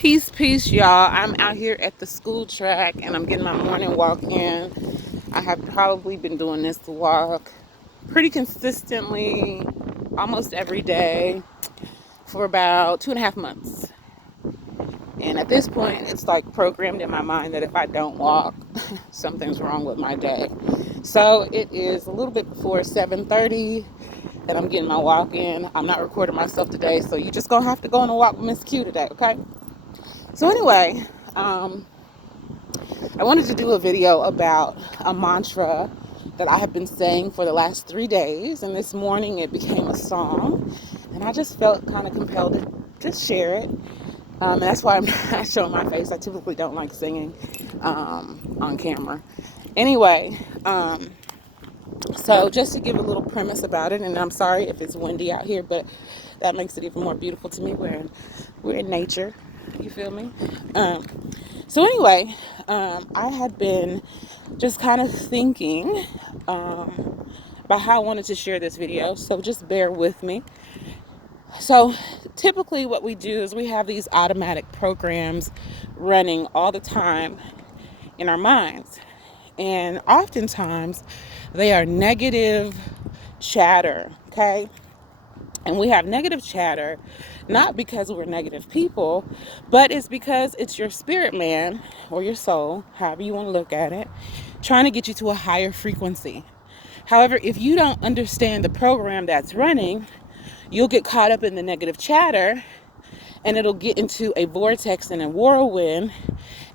Peace, y'all. I'm out here at the school track and I'm getting my morning walk in. I have probably been doing this walk pretty consistently, almost every day, for about 2.5 months. And at this point, it's like programmed in my mind that if I don't walk, something's wrong with my day. So it is a little bit before 7:30 and I'm getting my walk in. I'm not recording myself today, so you just gonna have to go on a walk with Miss Q today, okay? So anyway, I wanted to do a video about a mantra that I have been saying for the last 3 days, and this morning it became a song, and I just felt kind of compelled to just share it. And that's why I'm not showing my face. I typically don't like singing on camera. Anyway, so just to give a little premise about it, and I'm sorry if it's windy out here, but that makes it even more beautiful to me. We're in nature. You feel me? Um, so anyway, I had been just kind of thinking about how I wanted to share this video. So just bear with me. So typically what we do is we have these automatic programs running all the time in our minds. And oftentimes they are negative chatter, okay? And we have negative chatter not because we're negative people, but it's because it's your spirit man or your soul, however you want to look at it, trying to get you to a higher frequency. However, if you don't understand the program that's running, you'll get caught up in the negative chatter and it'll get into a vortex and a whirlwind,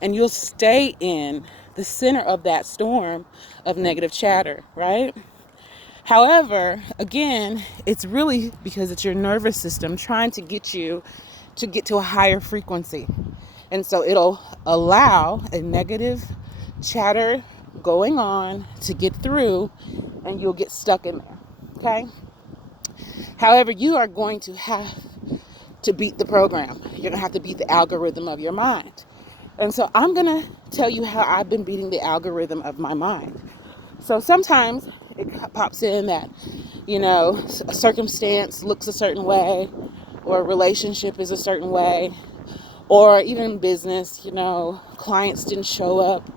and you'll stay in the center of that storm of negative chatter, right? However, again, it's really because it's your nervous system trying to get you to get to a higher frequency. And so it'll allow a negative chatter going on to get through, and you'll get stuck in there, okay? However, you are going to have to beat the program. You're going to have to beat the algorithm of your mind. And so I'm going to tell you how I've been beating the algorithm of my mind. So sometimes it pops in that, a circumstance looks a certain way, or a relationship is a certain way, or even business, clients didn't show up,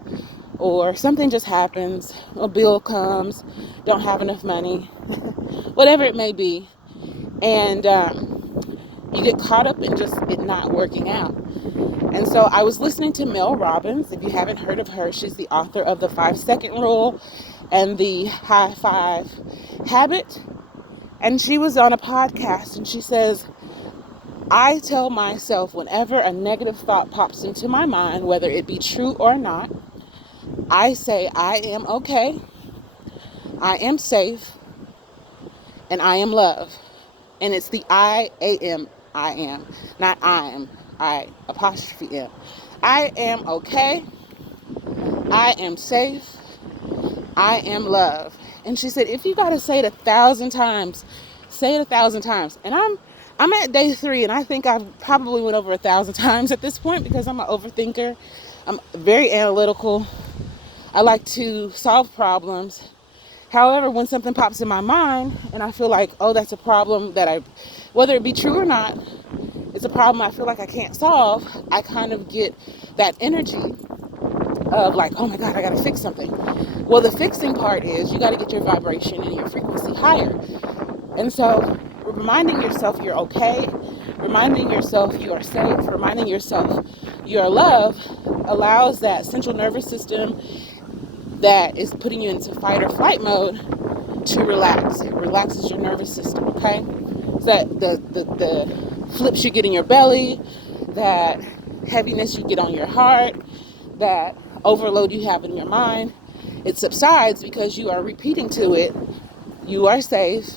or something just happens, a bill comes, don't have enough money, whatever it may be. And you get caught up in just it not working out. And so I was listening to Mel Robbins. If you haven't heard of her, she's the author of the 5-Second Rule and the High Five Habit. And she was on a podcast and she says, I tell myself whenever a negative thought pops into my mind, whether it be true or not, I say I am okay, I am safe, and I am love. And it's the I am, not I am, I apostrophe M. I am okay, I am safe, I am love. And she said, if you got to say it 1,000 times, say it 1,000 times. And I'm at day 3, and I think I've probably went over 1,000 times at this point because I'm an overthinker. I'm very analytical. I like to solve problems. However, when something pops in my mind and I feel like, oh, that's a problem that whether it be true or not, it's a problem I feel like I can't solve, I kind of get that energy of like, oh my God, I got to fix something. Well, the fixing part is you got to get your vibration and your frequency higher. And so reminding yourself you're okay, reminding yourself you are safe, reminding yourself you're loved allows that central nervous system that is putting you into fight or flight mode to relax. It relaxes your nervous system, okay? So that the flips you get in your belly, that heaviness you get on your heart, that overload you have in your mind, it subsides because you are repeating to it, you are safe,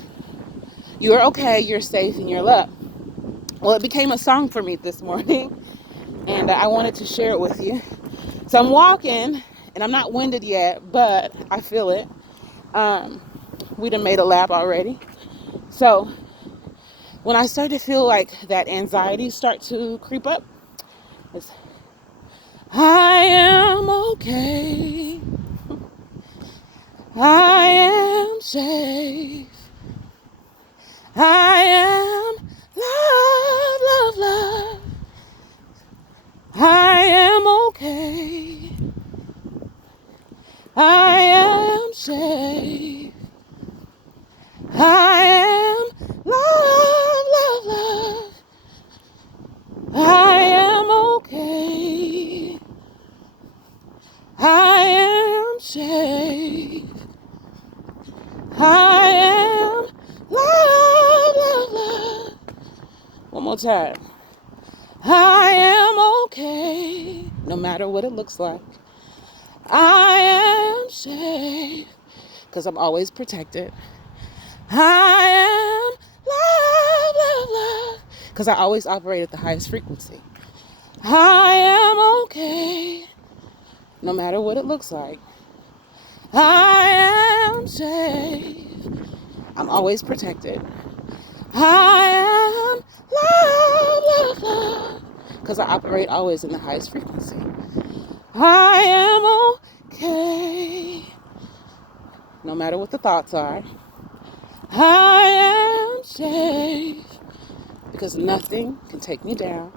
you are okay, you're safe, and you're loved. Well, it became a song for me this morning, and I wanted to share it with you. So I'm walking, and I'm not winded yet, but I feel it. We done made a lap already. So when I start to feel like that anxiety start to creep up, it's, I am okay. I am safe. I am love, love, love. I am safe. I am love, love, love. I am okay. I am safe. I am love, love, love. One more time. I am okay, no matter what it looks like. I am safe, because I'm always protected. I am love, love, love, because I always operate at the highest frequency. I am okay, no matter what it looks like. I am safe. I'm always protected. I am love, love, love, because I operate always in the highest frequency. I am okay, no matter what the thoughts are. I am safe, because nothing can take me down.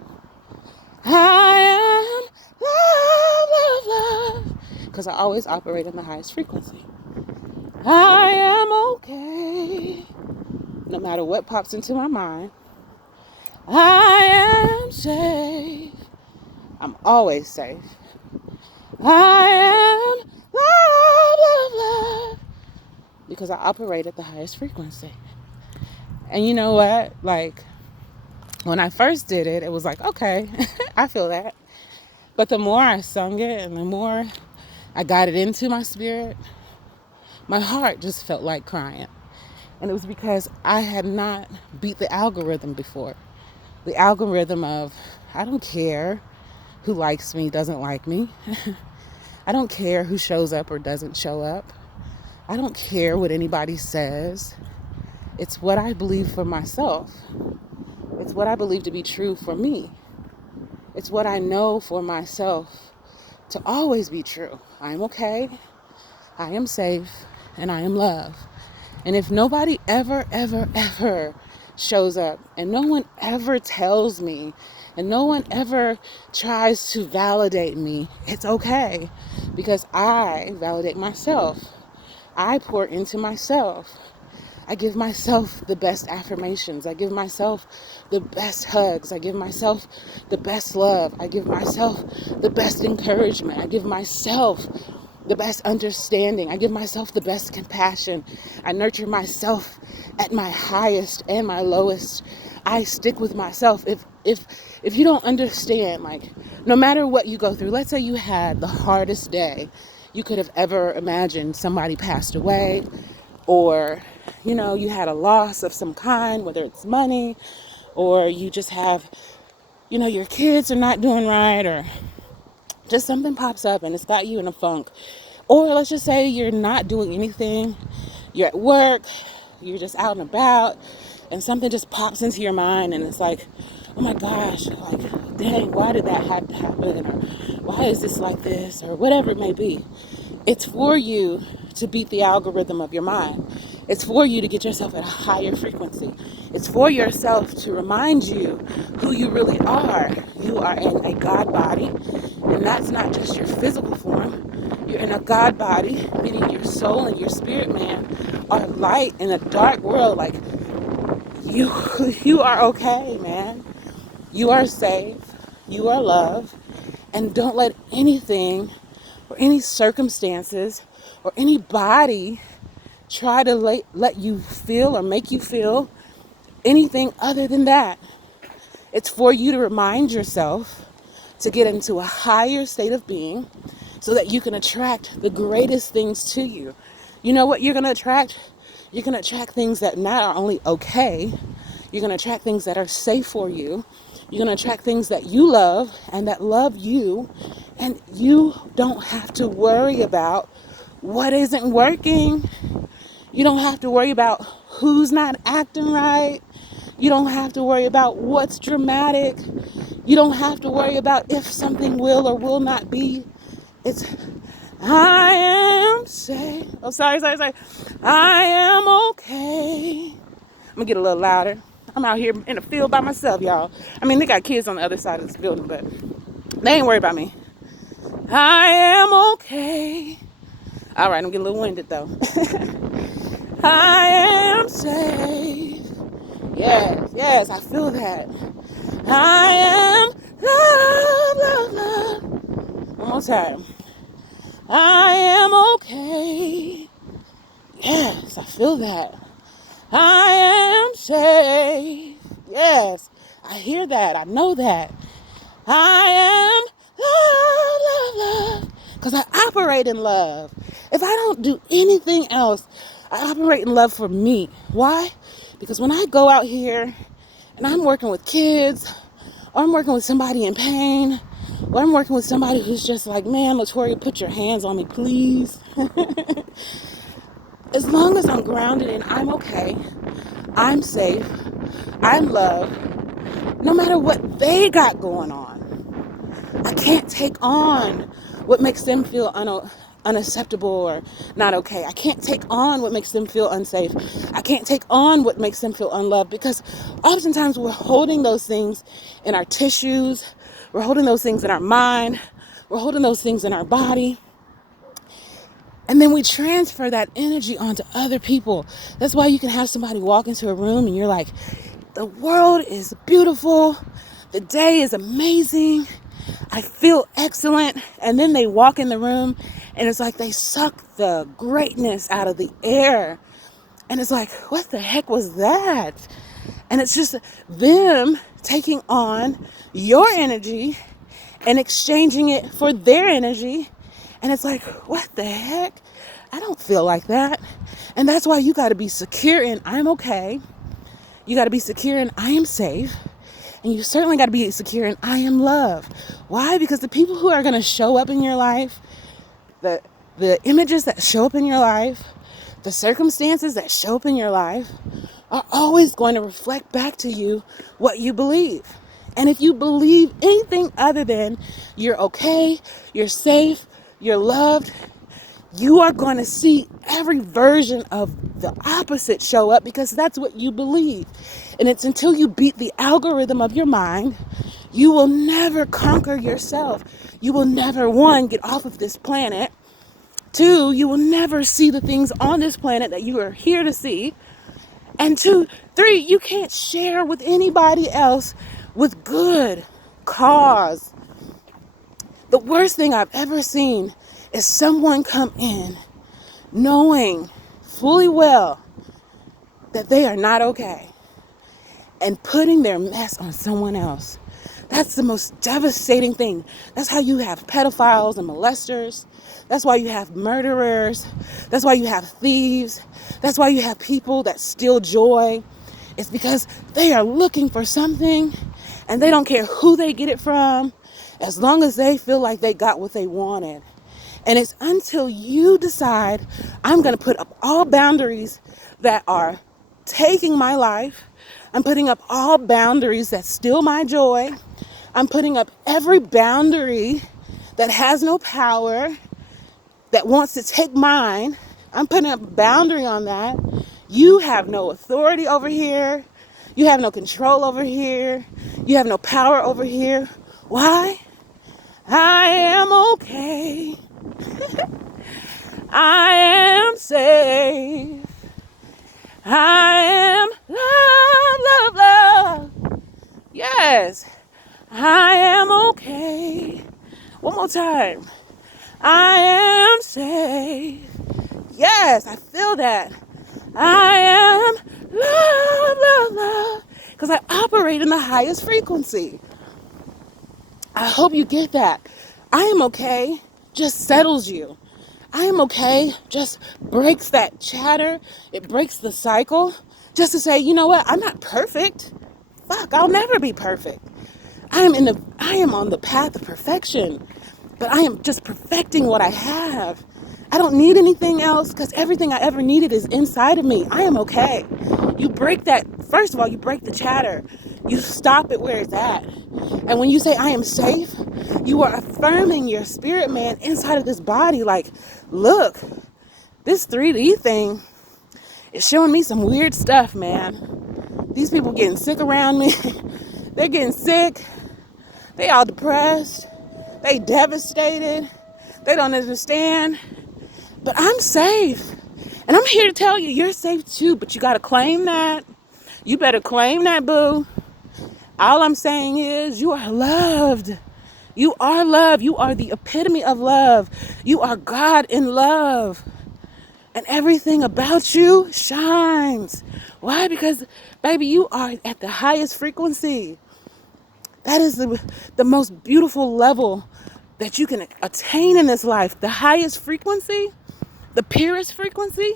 I am love, love, love, because I always operate in the highest frequency. I am okay, no matter what pops into my mind. I am safe. I'm always safe. I am love, love, love, because I operate at the highest frequency. And you know what? Like, when I first did it, it was like, okay, I feel that. But the more I sung it and the more I got it into my spirit, my heart just felt like crying. And it was because I had not beat the algorithm before. The algorithm of, I don't care who likes me, doesn't like me. I don't care who shows up or doesn't show up. I don't care what anybody says. It's what I believe for myself. It's what I believe to be true for me. It's what I know for myself to always be true. I am okay. I am safe. And I am loved. And if nobody ever, ever, ever shows up and no one ever tells me and no one ever tries to validate me, it's okay, because I validate myself. I pour into myself. I give myself the best affirmations. I give myself the best hugs. I give myself the best love. I give myself the best encouragement. I give myself the best understanding. I give myself the best compassion. I nurture myself at my highest and my lowest. I stick with myself. If you don't understand, like, no matter what you go through, let's say you had the hardest day you could have ever imagined. Somebody passed away, or you had a loss of some kind, whether it's money, or you just have, your kids are not doing right, or just something pops up and it's got you in a funk. Or let's just say you're not doing anything, you're at work, you're just out and about, and something just pops into your mind and it's like, oh my gosh, like, dang, why did that have to happen, or why is this like this, or whatever it may be. It's for you to beat the algorithm of your mind. It's for you to get yourself at a higher frequency. It's for yourself to remind you who you really are. You are in a God body, and that's not just your physical form. You're in a God body, meaning your soul and your spirit man are light in a dark world. Like, you are okay, man. You are safe. You are loved. And don't let anything or any circumstances or anybody try to let you feel or make you feel anything other than that. It's for you to remind yourself to get into a higher state of being so that you can attract the greatest things to you. You know what you're going to attract? You're going to attract things that not are only okay, you're going to attract things that are safe for you. You're going to attract things that you love and that love you. And you don't have to worry about what isn't working. You don't have to worry about who's not acting right. You don't have to worry about what's dramatic. You don't have to worry about if something will or will not be. It's, I am safe. Oh, sorry. I am okay. I'm going to get a little louder. I'm out here in the field by myself, y'all. I mean, they got kids on the other side of this building, but they ain't worried about me. I am okay. All right, I'm getting a little winded though. I am safe. Yes, yes, I feel that. I am love, love, love. One more time. I am okay. Yes, I feel that. I am safe. Yes, I hear that. I know that. I am love, love, love. Because I operate in love. If I don't do anything else, I operate in love for me. Why? Because when I go out here and I'm working with kids, or I'm working with somebody in pain, or I'm working with somebody who's just like, man, Latoria, put your hands on me, please. As long as I'm grounded and I'm okay, I'm safe, I'm loved, no matter what they got going on. I can't take on what makes them feel unacceptable or not okay. I can't take on what makes them feel unsafe. I can't take on what makes them feel unloved, because oftentimes we're holding those things in our tissues. We're holding those things in our mind. We're holding those things in our body. And then we transfer that energy onto other people. That's why you can have somebody walk into a room and you're like, the world is beautiful. The day is amazing. I feel excellent. And then they walk in the room and it's like they suck the greatness out of the air. And it's like, what the heck was that? And it's just them taking on your energy and exchanging it for their energy. And it's like, what the heck? I don't feel like that. And that's why you got to be secure in I'm okay. You got to be secure in I am safe. And you certainly got to be secure in I am loved. Why? Because the people who are going to show up in your life, the images that show up in your life, the circumstances that show up in your life are always going to reflect back to you what you believe. And if you believe anything other than you're okay, you're safe, you're loved, you are going to see every version of the opposite show up, because that's what you believe. And it's until you beat the algorithm of your mind, you will never conquer yourself. You will never, one, get off of this planet. Two, you will never see the things on this planet that you are here to see. And three, you can't share with anybody else with good cause. The worst thing I've ever seen is someone come in knowing fully well that they are not okay and putting their mess on someone else. That's the most devastating thing. That's how you have pedophiles and molesters. That's why you have murderers. That's why you have thieves. That's why you have people that steal joy. It's because they are looking for something and they don't care who they get it from, as long as they feel like they got what they wanted. And it's until you decide, I'm going to put up all boundaries that are taking my life. I'm putting up all boundaries that steal my joy. I'm putting up every boundary that has no power, that wants to take mine. I'm putting up a boundary on that. You have no authority over here. You have no control over here. You have no power over here. Why? I am okay. I am safe. I am love, love, love. Yes, I am okay. One more time. I am safe. Yes, I feel that. I am love, love, love. Because I operate in the highest frequency. I hope you get that. I am okay just settles you. I am okay just breaks that chatter. It breaks the cycle. Just to say, you know what? I'm not perfect. Fuck, I'll never be perfect. I am on the path of perfection. But I am just perfecting what I have. I don't need anything else, because everything I ever needed is inside of me. I am okay. You break that. First of all, you break the chatter. You stop it where it's at. And when you say I am safe, you are affirming your spirit man inside of this body. Like, look, this 3D thing is showing me some weird stuff, man. These people getting sick around me. They're getting sick. They all depressed. They devastated. They don't understand. But I'm safe. And I'm here to tell you, you're safe too. But you got to claim that. You better claim that, boo. All I'm saying is you are loved. You are love. You are the epitome of love. You are God in love. And everything about you shines. Why? Because, baby, you are at the highest frequency. That is the most beautiful level that you can attain in this life. The highest frequency, the purest frequency.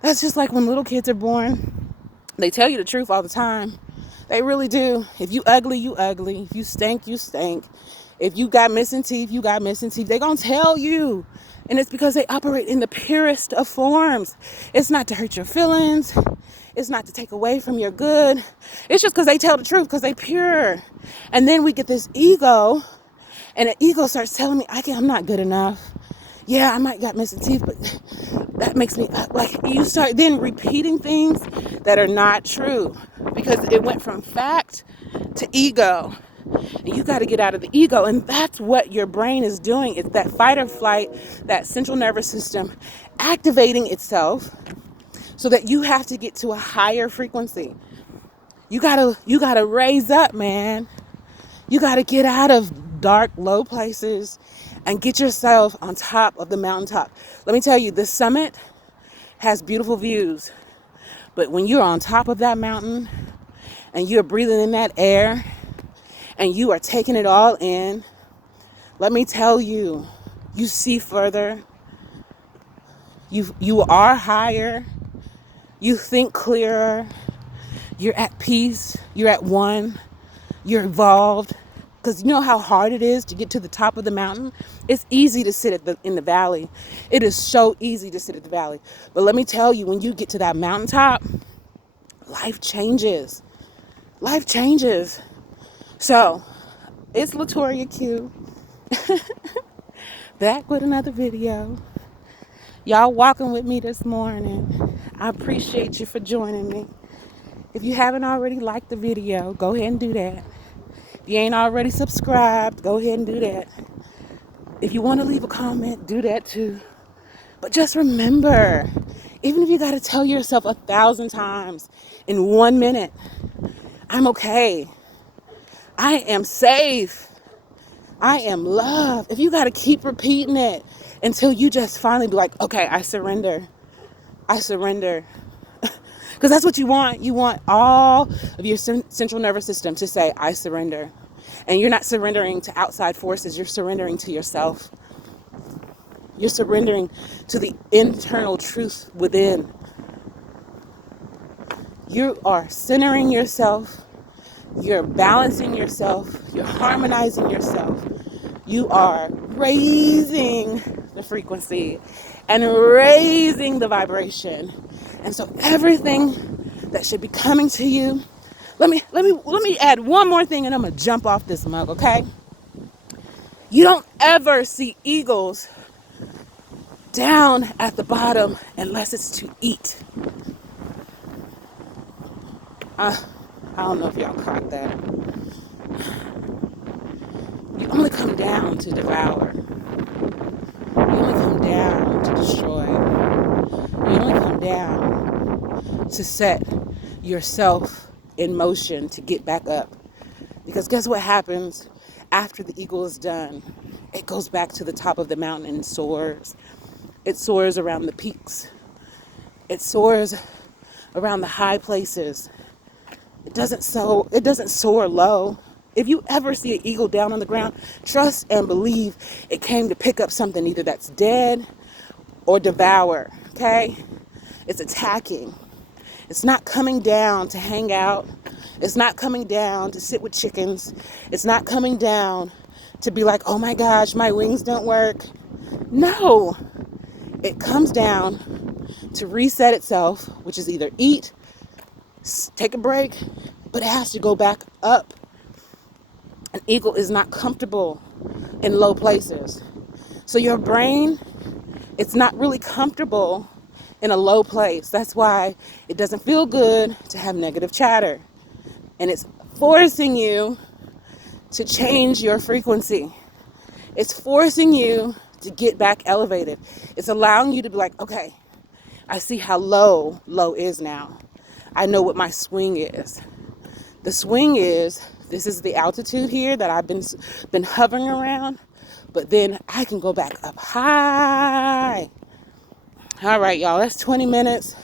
That's just like when little kids are born. They tell you the truth all the time. They really do. If you ugly, you ugly. If you stink, you stink. If you got missing teeth, you got missing teeth. They're going to tell you. And it's because they operate in the purest of forms. It's not to hurt your feelings. It's not to take away from your good. It's just because they tell the truth, because they pure. And then we get this ego, and the ego starts telling me, I'm not good enough. Yeah, I might got missing teeth, but that makes me, like, you start then repeating things that are not true because it went from fact to ego. And you got to get out of the ego. And that's what your brain is doing. It's that fight or flight, that central nervous system activating itself so that you have to get to a higher frequency. You gotta raise up, man. You gotta get out of dark, low places and get yourself on top of the mountaintop. Let me tell you, the summit has beautiful views. But when you're on top of that mountain and you're breathing in that air and you are taking it all in, let me tell you, you see further. You are higher. You think clearer. You're at peace. You're at one. You're evolved. Because you know how hard it is to get to the top of the mountain? It's easy to sit in the valley. It is so easy to sit at the valley. But let me tell you, when you get to that mountaintop, life changes. Life changes. So, it's Latoria Q. Back with another video. Y'all walking with me this morning. I appreciate you for joining me. If you haven't already liked the video, go ahead and do that. If you ain't already subscribed, go ahead and do that. If you want to leave a comment, do that too. But just remember, even if you got to tell yourself 1,000 times in 1 minute, I'm okay. I am safe. I am loved. If you got to keep repeating it until you just finally be like, okay, I surrender. I surrender. Because that's what you want. You want all of your central nervous system to say, I surrender. And you're not surrendering to outside forces. You're surrendering to yourself. You're surrendering to the internal truth within. You are centering yourself. You're balancing yourself. You're harmonizing yourself. You are raising the frequency and raising the vibration. And so everything that should be coming to you, let me add one more thing and I'm gonna jump off this mug, okay? You don't ever see eagles down at the bottom unless it's to eat. I don't know if y'all caught that. You only come down to devour. You only come down to destroy. You only come down to set yourself in motion to get back up. Because guess what happens after the eagle is done? It goes back to the top of the mountain and soars. It soars around the peaks. It soars around the high places. It doesn't soar low. If you ever see an eagle down on the ground, trust and believe it came to pick up something either that's dead or devour, okay? It's attacking. It's not coming down to hang out. It's not coming down to sit with chickens. It's not coming down to be like, oh my gosh, my wings don't work. No, it comes down to reset itself, which is either eat, take a break, but it has to go back up. An eagle is not comfortable in low places. So your brain, it's not really comfortable in a low place. That's why it doesn't feel good to have negative chatter. And it's forcing you to change your frequency. It's forcing you to get back elevated. It's allowing you to be like, okay, I see how low is now. I know what my swing is. The swing is, this is the altitude here that I've been hovering around, but then I can go back up high. All right, y'all, that's 20 minutes.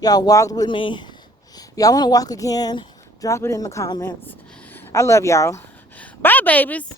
Y'all walked with me. Y'all want to walk again? Drop it in the comments. I love y'all. Bye, babies.